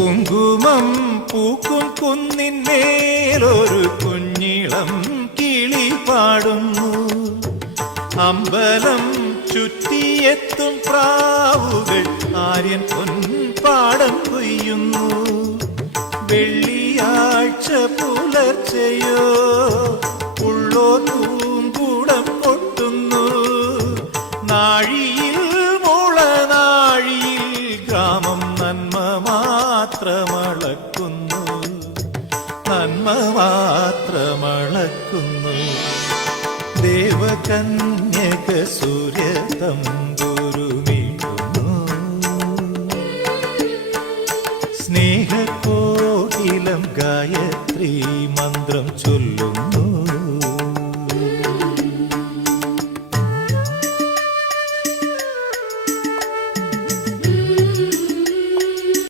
കുങ്കുമം പൂക്കും കുന്നിന്മേലൊരു കുഞ്ഞിളം കിളി പാടുന്നു. അമ്പലം ചുറ്റിയെത്തും പ്രാവുകൾ ആര്യൻ പൊൻപാടം കൊയ്യുന്നു. വെള്ളിയാഴ്ച പുലർച്ചയോ ഉള്ളോ തൂങ്കൂടം കൊട്ടുന്നു. നാഴിയിൽ മുളനാഴിയിൽ ഗ്രാമം നന്മ മാത്രമളക്കുന്നു, നന്മ മാത്രമളക്കുന്നു. ദേവകന്യക സൂര്യ തമ്പുരുമിടുന്നു. സ്നേഹകോകിലം ഗായത്രി മന്ത്രം ചൊല്ലുന്നു.